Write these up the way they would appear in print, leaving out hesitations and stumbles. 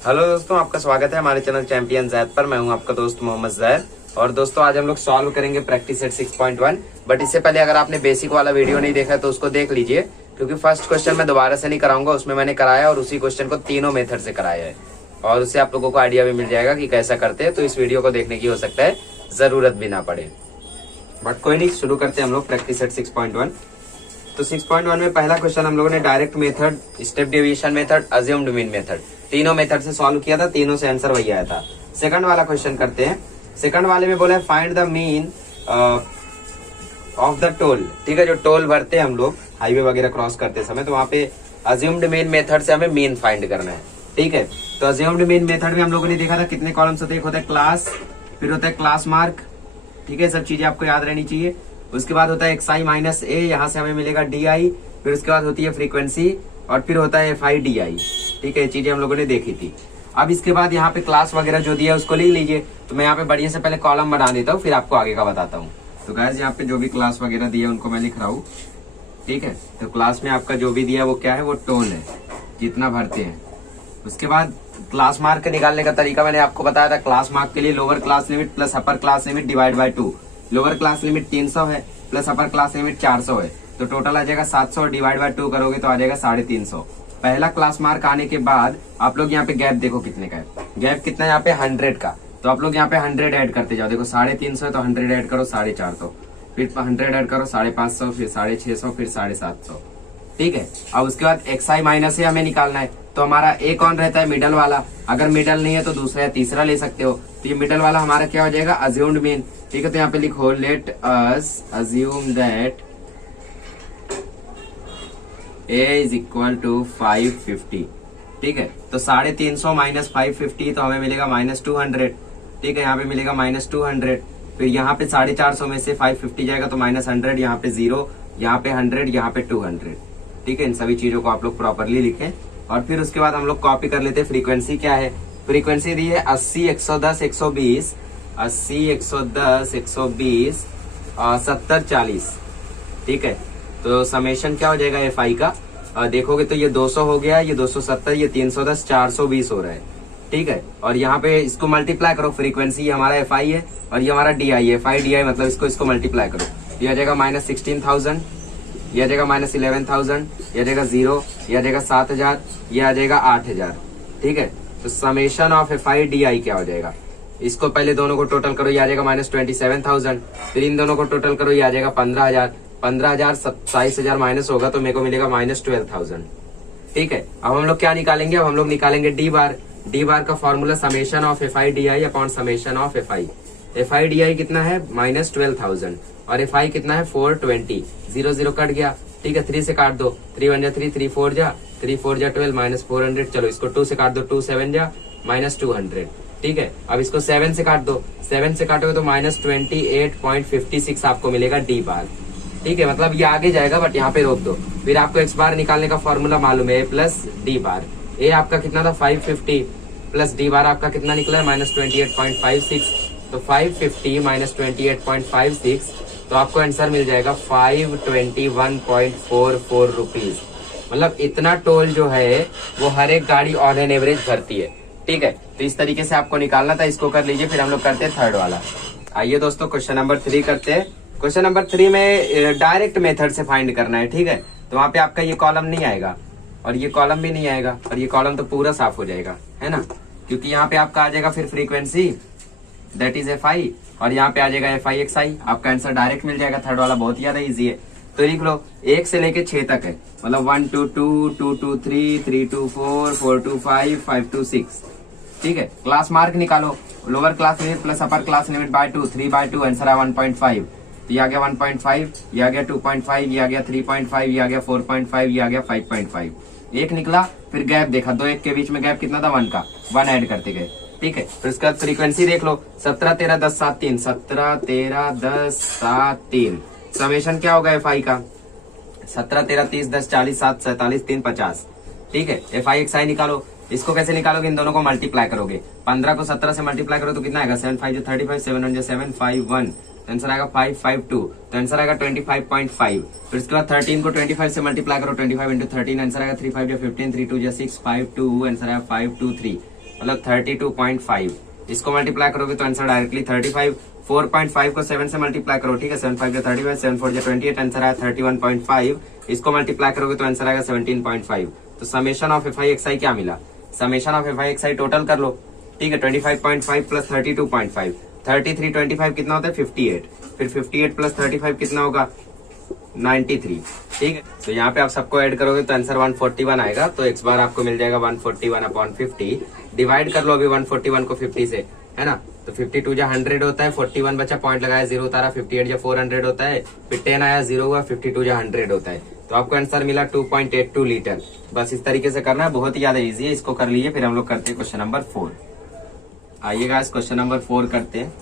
Hello दोस्तों, आपका स्वागत है हमारे चैनल चैंपियन जैद पर। मैं हूं आपका दोस्त मोहम्मद जैद। और दोस्तों आज हम लोग सॉल्व करेंगे प्रैक्टिस सेट 6.1। बट इससे पहले अगर आपने बेसिक वाला वीडियो नहीं देखा है तो उसको देख लीजिए, क्योंकि फर्स्ट क्वेश्चन मैं दोबारा से नहीं कराऊंगा, उसमें मैंने कराया और उसी क्वेश्चन को तीनों मेथड से कराया है और उससे आप लोगों को आइडिया भी मिल जाएगा कि कैसा करते हैं। तो इस वीडियो को देखने की हो सकता है जरूरत भी ना पड़े, बट कोई नहीं, शुरू करते हैं हम लोग प्रैक्टिस सेट 6.1। तो 6.1 में पहला क्वेश्चन हम लोगों ने direct method, step deviation method, assumed mean method, तीनों मेथड से सॉल्व किया था, तीनों से आंसर वही आया था। सेकंड वाला क्वेश्चन करते हैं। सेकंड वाले में बोला है find the mean of the toll. ठीक है, जो टोल भरते हैं हम लोग हाईवे वगैरह क्रॉस करते समय, तो वहां पे अज्यूम्ड मीन मेथड से हमें मीन फाइंड करना है। ठीक है, तो अज्यूम्ड मीन मेथड में हम लोगों ने देखा था कितने कॉलम्स होते हैं। एक होता है क्लास, फिर होता है क्लास मार्क। ठीक है, सब चीजें आपको याद रहनी चाहिए। उसके बाद होता है xi माइनस ए, यहाँ से हमें मिलेगा di। फिर उसके बाद होती है फ्रीक्वेंसी और फिर होता है fi di। ठीक है, ये चीजें हम लोगों ने देखी थी। अब इसके बाद यहाँ पे क्लास वगैरह जो दिया है उसको लिख लीजिए। तो मैं यहाँ पे बढ़िया से पहले कॉलम बना देता हूँ, फिर आपको आगे का बताता हूँ। तो गाइस यहाँ पे जो भी क्लास वगैरह दिया है उनको मैं लिख रहा हूँ। ठीक है, तो क्लास में आपका जो भी दिया है वो क्या है, वो टोल है, जितना भरते हैं। उसके बाद क्लास मार्क निकालने का तरीका मैंने आपको बताया था। क्लास मार्क के लिए lower class limit plus upper class limit divide by 2। Lower class limit 300 है प्लस अपर क्लास लिमिट 400 है, तो टोटल आ जाएगा 700। डिवाइड बाय 2 करोगे तो आ जाएगा 350। पहला क्लास मार्क आने के बाद आप लोग यहाँ पे गैप देखो कितने का है। गैप कितना है यहाँ पे 100 का, तो आप लोग यहाँ पे 100 ऐड करते जाओ। देखो 350 है तो 100 ऐड करो 450, फिर 100 ऐड करो 550, फिर 650, फिर 750। ठीक है, अब उसके बाद xi माइनस से हमें निकालना है। तो हमारा ए कौन रहता है, मिडल वाला। अगर मिडल नहीं है तो दूसरा या तीसरा ले सकते हो। तो ये मिडल वाला हमारा क्या हो जाएगा, अज्यूम्ड मीन। ठीक है, तो यहाँ पे लिखो let us assume that a is equal to 550। ठीक है, तो 350 माइनस 550 तो हमें मिलेगा -200। ठीक है, यहाँ पे मिलेगा -200। फिर यहाँ पे 450 में से 550 जाएगा तो -100, यहाँ पे 0, यहाँ पे 100, यहाँ पे 200। ठीक है, इन सभी चीजों को आप लोग प्रॉपरली लिखें। और फिर उसके बाद हम लोग कॉपी कर लेते हैं। फ्रीक्वेंसी क्या है, फ्रीक्वेंसी दी है 80, 110, 120, 80, 110, 120, 70, 40। ठीक है, तो समेशन क्या हो जाएगा FI का, देखोगे तो ये 200 हो गया, ये 270, ये 310, 420 हो रहा है। ठीक है, और यहाँ पे इसको मल्टीप्लाई करो। फ्रीक्वेंसी हमारा FI है और ये हमारा DI है। FI DI मतलब इसको मल्टीप्लाई करो, ये आ जाएगा -16,000, ये आ जाएगा -11,000, ये आ जाएगा 0, ये आ जाएगा 7,000, ये आ जाएगा 8,000। ठीक है, तो समेशन ऑफ FI DI क्या हो जाएगा, इसको पहले दोनों को टोटल करो, ये आ जाएगा -27,000। फिर इन दोनों को टोटल करो, ये आ जाएगा 15,000। 15,000 27,000 माइनस होगा तो मेरे को मिलेगा -12,000। ठीक है, अब हम लोग क्या निकालेंगे, अब हम लोग निकालेंगे डी बार। डी बार का formula summation of FI DI upon summation of FI। FI DI कितना है -12,000 और FI कितना है 420। 0 0 कट गया। ठीक है, 3 से काट दो, 3 1 जा 3, 3 4 जा 3 4 जा 12 -400। चलो इसको 2 से काट दो, 2 7 जा -200। ठीक है, अब इसको 7 से काट दो, 7 से काटोगे तो -28.56 आपको मिलेगा डी बार। ठीक है, मतलब ये आगे जाएगा बट यहाँ पे रोक दो। फिर आपको x बार निकालने का फॉर्मूला मालूम है, A प्लस डी बार। ए आपका कितना था 550 प्लस डी बार आपका कितना निकला -28.56। तो 550 -28.56, तो आपको आंसर मिल जाएगा 521.44 रुपीज। मतलब इतना टोल जो है वो हर एक गाड़ी ऑन एन एवरेज भरती है। ठीक है, तो इस तरीके से आपको निकालना था, इसको कर लीजिए। फिर हम लोग करते हैं थर्ड वाला। आइए दोस्तों क्वेश्चन नंबर 3 करते हैं। क्वेश्चन नंबर 3 में डायरेक्ट मेथड से फाइंड करना है। ठीक है, तो वहां पे आपका ये कॉलम नहीं आएगा और ये कॉलम भी नहीं आएगा और ये कॉलम तो पूरा साफ हो जाएगा, है ना, क्योंकि यहाँ पे आपका आ जाएगा फिर फ्रीक्वेंसी दैट इज FI और यहाँ पे आ जाएगा FI XI। आपका आंसर डायरेक्ट मिल जाएगा। थर्ड वाला बहुत ज्यादा इजी है, तो लिख लो 1 से लेके 6 तक है, मतलब 1 to 2, 2 to 3, 3 to 4, 4 to 5, 5 to 6। ठीक है, क्लास मार्क निकालो। Lower class limit plus upper class limit by 2, 3 by 2, answer है 1.5। तो ये आ गया 1.5, ये आ गया 2.5, ये आ गया 3.5, ये आ गया 4.5, ये आ गया 5.5। एक निकला, फिर गैप देखा, 2 1 के बीच में गैप कितना था 1 का, 1 ऐड करते गए। ठीक है, फिर उसके बाद फ्रीक्वेंसी देख लो 17 13 10 7 3, 17 13 10 7 3। समेशन क्या होगा FI का, 17 13 30 10 40 7 47 3 50। ठीक है, FI XI निकालो। इसको कैसे निकालोगे, इन दोनों को मल्टीप्लाई करोगे। 15 को 17 से मल्टीप्लाई करो तो कितना आएगा, 7 5 35, 7 1 7 5 1, आंसर आएगा 552। तो आंसर आएगा 25.5। फिर उसके बाद 13 को 25 से मल्टीप्लाई करो, 25 इंटू 13, आंसर आएगा 3 5 15, 3 2 6 5 2, आंसर आएगा 523। मतलब 32.5। इसको मल्टीप्लाई करोगे तो आंसर डायरेक्टली 35। 4.5 को 7 से मल्टीप्लाई करो, ठीक है, 7 5 जो 35, 7 4 जो 28, आंसर आया 31.5। इसको मल्टीप्लाई करोगे तो आंसर आएगा 17.5। तो summation of F I X I क्या मिला, summation of F I X I total कर लो, ठीक है, 25.5 प्लस 32.5, 33 25 कितना होता है 58, फिर 58 प्लस 35 कितना होगा 93, ठीक है। तो यहाँ पे आप सबको ऐड करोगे तो आंसर 141 आएगा। तो एक्स बार आपको मिल जाएगा 141/50। डिवाइड कर लो अभी 141 को 50 से, है ना। तो 52 जा 100 होता है, 41 बचा, पॉइंट लगाया, 0 उतारा, 58 जा 400 होता है, फिर 10 आया, 0 हुआ, 52 जा 100 होता है। तो आपको आंसर मिला 2.82 लीटर। बस इस तरीके से करना है, बहुत ही ज्यादा इजी है। इसको कर लीजिए, फिर हम लोग करते हैं क्वेश्चन नंबर 4। आइएगा इस क्वेश्चन नंबर 4 करते हैं।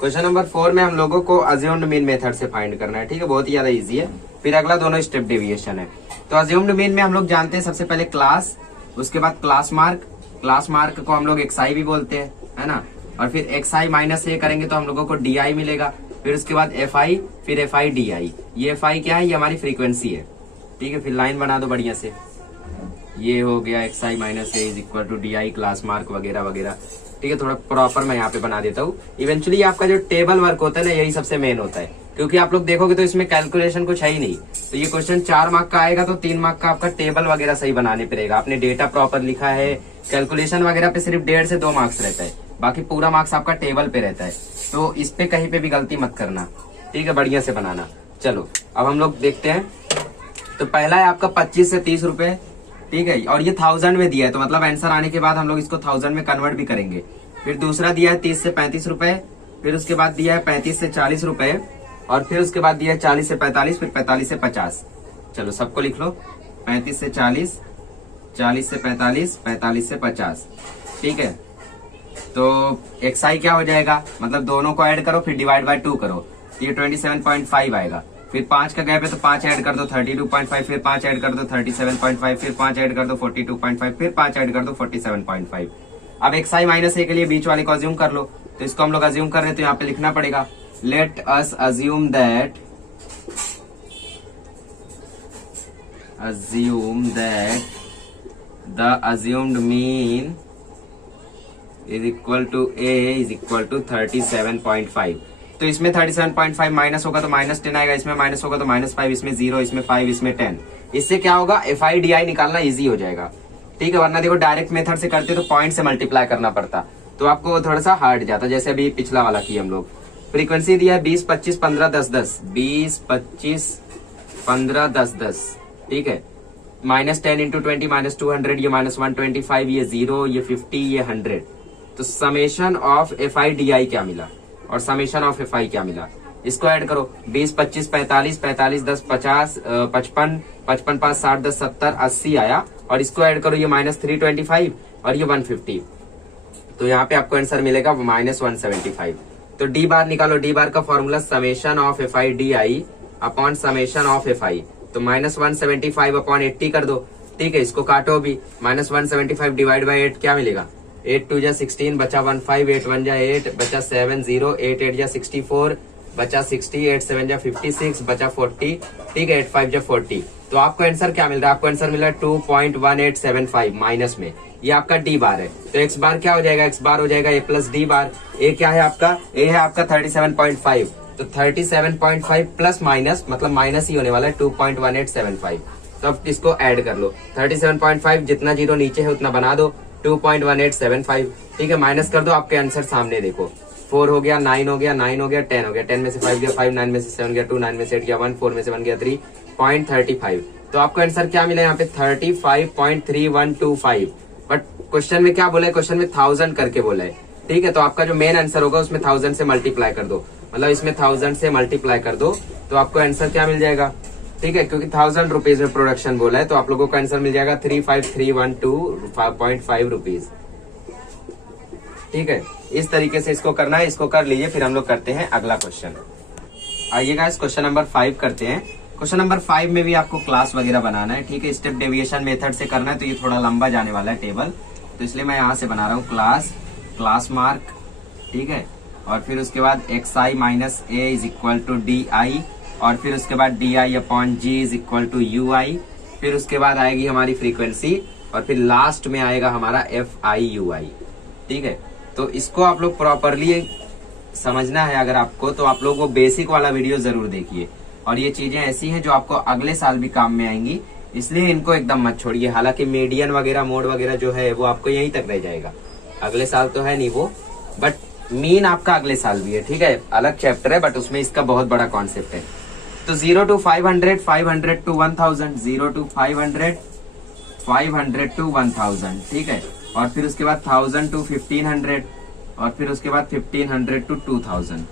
क्वेश्चन नंबर 4 में हम लोगों को अज्यूम्ड मीन मेथड से फाइंड करना है, ठीक है, बहुत ही ज्यादा इजी है। फिर अगला दोनों स्टेप डेविएशन है। तो अज्यूम्ड मीन में हम लोग जानते हैं सबसे पहले क्लास, उसके बाद क्लास मार्क, क्लास मार्क को हम लोग एक्सआई भी बोलते हैं, है ना। और फिर एक्सआई माइनस ए करेंगे तो हम लोगों को डी आई मिलेगा, फिर उसके बाद एफ आई, फिर एफ आई डी आई। ये एफ आई क्या है, ये हमारी फ्रीक्वेंसी है, ठीक है। फिर लाइन बना दो बढ़िया से, ये हो गया x I minus A is equal to D i, class mark वगैरह वगैरह, ठीक है। थोड़ा प्रॉपर मैं यहाँ पे बना देता हूँ। इवेंचुअली आपका जो टेबल वर्क होता है ना, यही सबसे मेन होता है, क्योंकि आप लोग देखोगे तो इसमें कैलकुलेशन कुछ है ही नहीं। तो ये क्वेश्चन 4 मार्क का आएगा तो 3 मार्क का आपका टेबल वगैरह सही बनाने पड़ेगा। आपने डेटा प्रॉपर लिखा है, कैलकुलेशन वगैरह पे सिर्फ 1.5 से 2 मार्क्स रहता है, बाकी पूरा मार्क्स आपका टेबल पे रहता है। तो इस पे कहीं पे भी गलती मत करना, ठीक है, बढ़िया से बनाना। चलो अब हम लोग देखते हैं। तो पहला है आपका 25 से 30 रुपए, ठीक है, और ये 1000 में दिया है, तो मतलब आंसर आने के बाद हम लोग इसको 1000 में कन्वर्ट भी करेंगे। फिर दूसरा दिया है 30 से 35 रुपए, फिर उसके बाद दिया है 35 से 40 रुपए, और फिर उसके बाद दिया है 40 से 45, फिर 45 से 50। चलो सबको लिख लो, 35 से 40, 40 से 45, 45 से 50, ठीक है। तो एक्स आई क्या हो जाएगा, मतलब दोनों को ऐड करो, फिर डिवाइड बाय 2 करो, ये 27.5 आएगा। फिर 5 का गैप है तो 5 ऐड कर दो 32.5, फिर 5 ऐड कर दो 37.5, फिर 5 ऐड कर दो 42.5, फिर 5 ऐड कर दो 47.5। अब एक्स आई माइनस ए के लिए बीच वाले को अज्यूम कर लो। तो इसको हम लोग अज्यूम कर रहे हैं तो यहाँ पे लिखना पड़ेगा, let us assume that the assumed mean is equal to a is equal to 37.5। तो इसमें 37.5 माइनस होगा तो -10 आएगा, इसमें माइनस होगा तो -5, इसमें 0, इसमें 5, इसमें 10। इससे क्या होगा, एफ आई डी आई निकालना इजी हो जाएगा, ठीक है। वरना देखो डायरेक्ट मेथड से करते तो पॉइंट से मल्टीप्लाई करना पड़ता, तो आपको थोड़ा सा हार्ड जाता। जैसे अभी पिछला वाला किया हम लोग। फ्रीक्वेंसी दिया है 20 25 15 10 10, 20 25 15 10 10, ठीक है। -10 इंटू 20 -200, ये -125, ये 0, ये 50, ये 100। तो summation of F I D I क्या मिला और समेशन ऑफ एफ आई क्या मिला, इसको ऐड करो। 20 25 45, 45 10 50, 55 55 5 60 10 70 80 आया, और इसको ऐड करो, ये -325 और ये 150। तो यहाँ पे आपको आंसर मिलेगा -175। तो डी बार निकालो, डी बार का formula summation of F I D I upon summation of F आई। तो -175 अपॉन 80 कर दो, ठीक है। इसको काटो भी, -175 डिवाइड बाई 8 क्या मिलेगा, 8 2 जा 16, बचा 1 5, 8 1 जा 8, बचा 7 0, 8 8 जा 64, बचा 60, 8 7 जा 56, बचा 40, ठीक है, 8 5 जा 40। तो आपको आंसर क्या मिल रहा है, आपको आंसर मिल रहा है 2.1875 माइनस में। ये आपका डी बार है। तो एक्स बार क्या हो जाएगा, एक्स बार हो जाएगा ए प्लस डी बार। ए क्या है आपका, ए है आपका 37.5। तो 37.5 प्लस माइनस, मतलब माइनस ही होने वाला है 2.1875। तो अब इसको ऐड कर लो, 37.5 जितना जीरो नीचे है उतना बना दो, 2.1875, ठीक है। माइनस कर दो, आपके आंसर सामने देखो, 4 हो गया, 9 हो गया, 9 हो गया, 10 हो गया, 10 में से 5 गया 5, 9 में से 7 गया 2, 9 में से 8 गया 1, 4 में से 1 गया 3.35। तो आपका आंसर क्या मिला यहाँ पे 35.3125। बट क्वेश्चन में क्या बोला है, क्वेश्चन में 1000 करके बोला है, ठीक है। तो आपका जो मेन आंसर होगा उसमें 1000 से मल्टीप्लाई कर दो, मतलब इसमें 1000 से मल्टीप्लाई कर दो, तो आपको आंसर क्या मिल जाएगा, ठीक है। क्योंकि 1000 रुपीज में प्रोडक्शन बोला है, तो आप लोगों का आंसर मिल जाएगा 35312.5 रुपीज, ठीक है। इस तरीके से इसको करना है, इसको कर लीजिए, फिर हम लोग करते हैं अगला क्वेश्चन। आइएगा इस क्वेश्चन नंबर 5 करते हैं। क्वेश्चन नंबर 5 में भी आपको क्लास वगैरह बनाना है, ठीक है। स्टेप डेविएशन मेथड से करना है, तो ये थोड़ा लंबा जाने वाला है टेबल, तो इसलिए मैं यहाँ से बना रहा हूँ क्लास, क्लास मार्क, ठीक है। और फिर उसके बाद X I minus A is equal to D I, और फिर उसके बाद D I upon G is equal to U I, फिर उसके बाद आएगी हमारी फ्रीक्वेंसी, और फिर लास्ट में आएगा हमारा एफ आई यू आई, ठीक है। तो इसको आप लोग प्रॉपरली समझना है अगर आपको, तो आप लोग वो बेसिक वाला वीडियो जरूर देखिए। और ये चीजें ऐसी हैं जो आपको अगले साल भी काम में आएंगी, इसलिए इनको एकदम मत छोड़िए। हालांकि मीडियन वगैरह मोड वगैरह जो है वो आपको यहीं तक रह जाएगा, अगले साल तो है नहीं वो, बट मीन आपका अगले साल भी है, ठीक है। अलग चैप्टर है बट उसमें इसका बहुत बड़ा कॉन्सेप्ट है। तो 0 to 500, 500 to 1000, 0 to 500, 500 to 1000, ठीक है। और फिर उसके बाद 1000 to 1500, और फिर उसके बाद 1500 to 2000,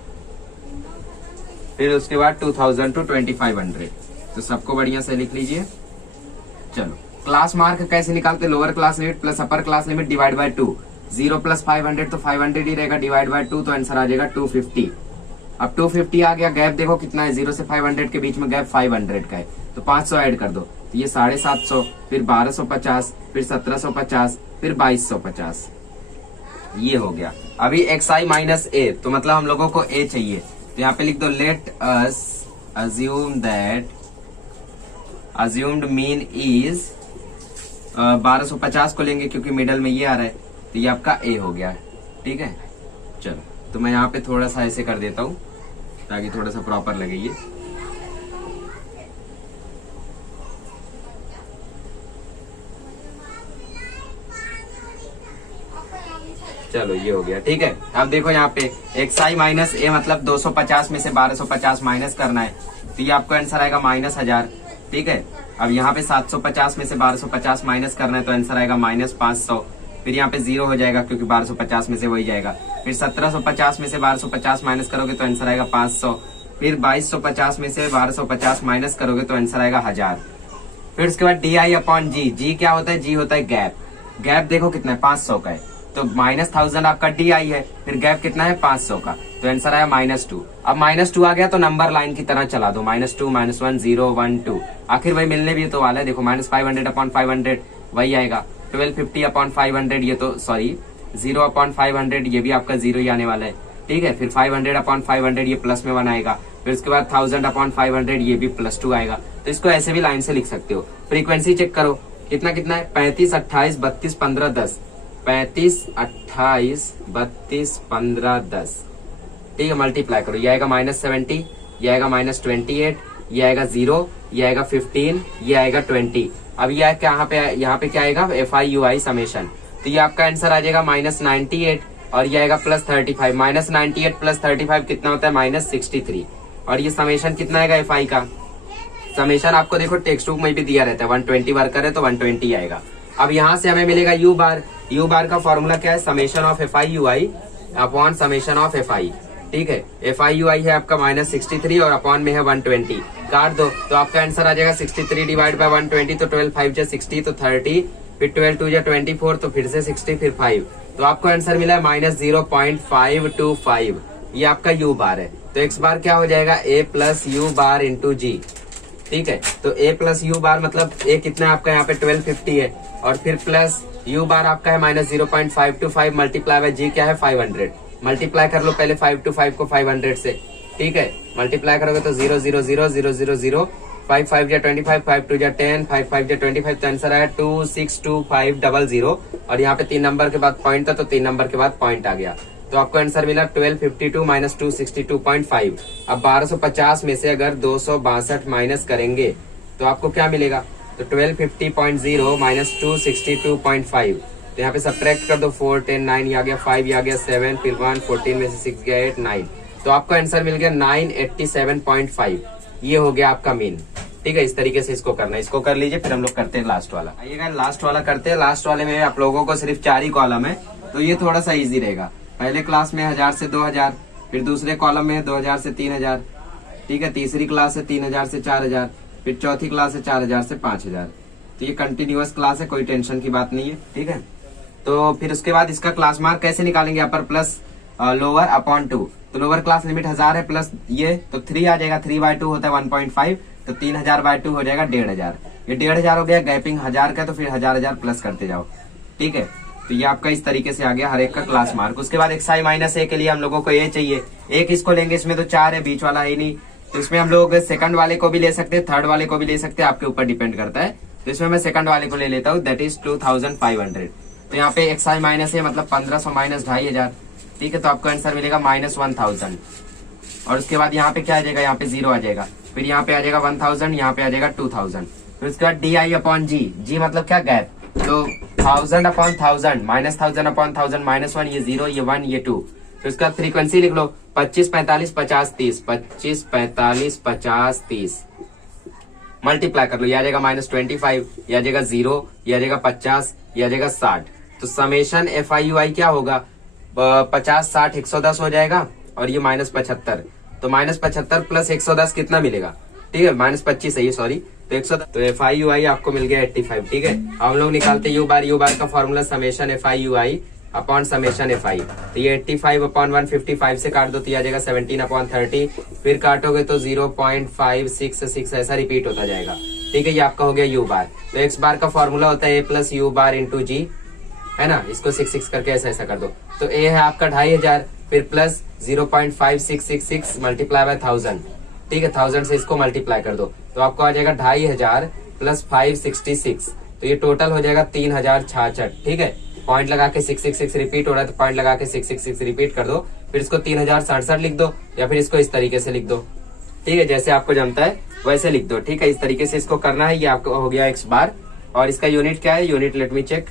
फिर उसके बाद 2000 to 2500। तो सबको बढ़िया से लिख लीजिए। चलो, क्लास मार्क कैसे निकालते? Lower class limit plus upper class limit divide by 2। 0 plus 500 तो 500 ही रहेगा, डिवाइड बाय 2 तो आंसर आ जाएगा 250। अब 250 आ गया, गैप देखो कितना है, 0 से 500 के बीच में गैप 500 का है, तो 500 ऐड कर दो, तो ये 750, फिर 1250, फिर 1750, फिर 2250, ये हो गया। अभी xi माइनस ए, तो मतलब हम लोगों को a चाहिए, तो यहाँ पे लिख दो late us assume that assumed mean is 1250 को लेंगे क्योंकि मिडल में ये आ रहा है, तो ये आपका a हो गया, ठीक है। चलो, तो मैं यहाँ पे थोड़ा सा ऐसे कर देता हूँ ताकि थोड़ा सा प्रॉपर लगे ये। चलो, ये हो गया, ठीक है। अब देखो यहाँ पे xi माइनस ए मतलब 250 में से 1250 माइनस करना है, तो ये आपको आंसर आएगा -1000, ठीक है। अब यहाँ पे 750 में से 1250 माइनस करना है, तो आंसर आएगा -500, फिर यहाँ पे 0 हो जाएगा क्योंकि 1250 में से वही जाएगा। फिर 1750 में से 1250 माइनस करोगे तो आंसर आएगा 500, फिर 2250 में से 1250 माइनस करोगे तो आंसर आएगा 1000। फिर उसके बाद DI अपॉन जी, जी क्या होता है? जी होता है गैप। गैप देखो कितना है, 500 का है, तो -1000 आपका DI है, फिर गैप कितना है 500 का, तो आंसर आया -2। अब -2 आ गया तो नंबर लाइन की तरह चला दो, -2, -1, 0, 1, 2, आखिर वही मिलने भी तो वाला है। देखो -500 अपॉन 500 वही आएगा, 1250 अपॉन 500 ये तो सॉरी 0 अपॉन 500 ये भी आपका 0 ही आने वाला है, ठीक है। फिर 500 अपॉन 500 ये प्लस में 1 आएगा, फिर उसके बाद 1000 अपॉन 500 ये भी +2 आएगा। तो इसको ऐसे भी लाइन से लिख सकते हो। फ्रीक्वेंसी चेक करो कितना कितना है, 35, 28, 32, 15, 10, 35, 28, 32, 15, 10, ठीक है। मल्टीप्लाई करो, ये आएगा -70, ये आएगा -28, ये आएगा 0, ये आएगा 15, ये आएगा 20। अब ये यहाँ पे क्या आएगा? FIUI समेशन, तो ये आपका आंसर आ जाएगा -98, और ये आएगा +35। -98 + 35 कितना होता है? -63। और ये समेशन कितना आएगा FI का? समेशन आपको देखो टेक्स्ट बुक में भी दिया रहता है, 120 वर्कर है तो 120 आएगा। अब यहाँ से हमें मिलेगा U बार। U बार का फॉर्मूला क्या है? Summation of FIUI upon summation of FI, ठीक है। FIUI है आपका -63 और अपॉन में है 120, काट दो तो आपका आंसर आ जाएगा 63 डिवाइड बाय 120, तो 12 5 60 तो 30, फिर 12 2 24, तो फिर से 60, फिर 5, तो आपको आंसर मिला है -0.525। ये आपका U बार है, तो X बार क्या हो जाएगा? A + U bar into G, ठीक है। तो A + U बार मतलब A कितना आपका यहाँ पे 1250 है, और फिर प्लस U बार आपका है -0.525 मल्टीप्लाई बाय G क्या है 500। मल्टीप्लाई कर लो पहले 5 to 5 को 500 से, ठीक है। मल्टीप्लाई करोगे तो 0 0 0 0 0 0, 5 5 या 25, 5 2 या 10, 5 5 या 25, तो आंसर आया 262500। और यहाँ पे 3 नंबर के बाद पॉइंट था तो 3 नंबर के बाद पॉइंट आ गया, तो आपको आंसर मिला 1252 - 262.5। अब 1250 में से अगर 262 माइनस करेंगे तो आपको क्या मिलेगा? तो 1250.0 - 262.5, तो यहाँ पे सब्ट्रैक्ट कर दो, 4 10 9, ये आ गया 5, ये आ गया 7, फिर 1 14 में से 6 गया 8 9, तो आपको आंसर मिल गया 987.5। ये हो गया आपका मीन, ठीक है। इस तरीके से इसको करना है, इसको कर लीजिए, फिर हम लोग करते हैं लास्ट वाला। आइएगा लास्ट वाला करते हैं। लास्ट वाले में आप लोगों को सिर्फ 4 ही कॉलम है, तो ये थोड़ा सा इजी रहेगा। पहले क्लास में 1000 से 2000, फिर दूसरे कॉलम में 2000 से 3000, ठीक है। तीसरी क्लास है 3000 से 4000, फिर चौथी क्लास है 4000 से 5000। तो ये कंटिन्यूअस क्लास है, कोई टेंशन की बात नहीं है, ठीक है। तो फिर उसके बाद इसका क्लास मार्क कैसे निकालेंगे? अपर प्लस लोअर अपॉन 2, तो लोअर क्लास लिमिट 1000 है प्लस ये तो 3 आ जाएगा, 3/2 होता है 1.5, तो 3000/2 हो जाएगा 1500। ये 1500 हो गया, गैपिंग 1000 का, तो फिर 1000 प्लस करते जाओ, ठीक है। तो ये आपका इस तरीके से आ गया हर एक का क्लास मार्क। उसके बाद xi माइनस ए के लिए हम लोगों को ये चाहिए, एक इसको लेंगे, इसमें तो 4 है, बीच वाला है नहीं, तो इसमें हम लोग सेकंड वाले को भी ले सकते हैं, थर्ड वाले को भी ले सकते हैं, आपके ऊपर डिपेंड करता है। तो इसमें मैं सेकंड वाले को ले लेता हूँ, दैट इज 2500। तो यहाँ पे XI माइनस है मतलब 1500 माइनस 2500, ठीक है। तो आपको आंसर मिलेगा -1000। और उसके बाद यहाँ पे क्या आ जाएगा, यहाँ पे 0 आ जाएगा, फिर यहाँ पे आ जाएगा 1000, यहाँ पे आ जाएगा 2000। फिर उसके बाद DI अपॉन G, G मतलब क्या, गैप। तो 1000 अपॉन 1000 माइनस 1000 अपॉन 1000 -1, ये 0, ये 1, ये 2। फिर उसका फ्रीक्वेंसी लिख लो, 25 45 50 30, 25 45 50 30 मल्टीप्लाई कर लो, ये आ जाएगा -25, ये आ जाएगा 0, ये आ जाएगा 50, ये आ जाएगा 60। तो समेशन FIUI क्या होगा, 50 60 110 हो जाएगा, और ये -75। तो -75 प्लस 110 कितना मिलेगा, ठीक है, -25 है ये, सॉरी। तो 110, तो FIUI आपको मिल गया 85, ठीक है। हम लोग निकालते U बार का formula summation FIUI upon summation FI। तो ये 85 अपॉन 155 से काट दो तो ये आ जाएगा 17 अपॉन 30, फिर काटोगे तो 0.566 ऐसा रिपीट होता जाएगा, ठीक है। ये आपका हो गया U बार। तो X बार का फॉर्मूला होता है A plus U bar into G, है ना, इसको 6 करके ऐसा कर दो। तो A है आपका 2500, फिर प्लस 0.5666 मल्टीप्लाई बाय 1000, ठीक है। 1000 से इसको मल्टीप्लाई कर दो तो आपको आ जाएगा 2500 प्लस 566, तो ये टोटल हो जाएगा 3066, ठीक है। पॉइंट लगा के 666 रिपीट हो रहा है, तो पॉइंट लगा के 666 रिपीट कर दो, फिर इसको 3067 लिख दो, या फिर इसको इस तरीके से लिख दो, ठीक है, जैसे आपको जमता है वैसे लिख दो, ठीक है। इस तरीके से इसको करना है। ये आपको हो गया X बार, और इसका यूनिट क्या है, यूनिट लेट मी चेक,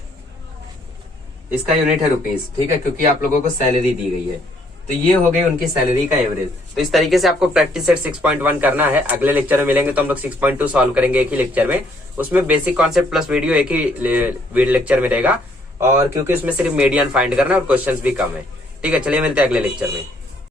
इसका यूनिट है रुपीज, ठीक है, क्योंकि आप लोगों को सैलरी दी गई है। तो ये हो गई उनकी सैलरी का एवरेज। तो इस तरीके से आपको प्रैक्टिस सेट 6.1 करना है। अगले लेक्चर में मिलेंगे तो हम लोग 6.2 सॉल्व करेंगे एक ही लेक्चर में। उसमें बेसिक कॉन्सेप्ट प्लस वीडियो एक ही लेक्चर में रहेगा, और क्योंकि उसमें सिर्फ मीडियन फाइंड करना है और क्वेश्चंस भी कम है, ठीक है। चलिए मिलते हैं अगले लेक्चर में।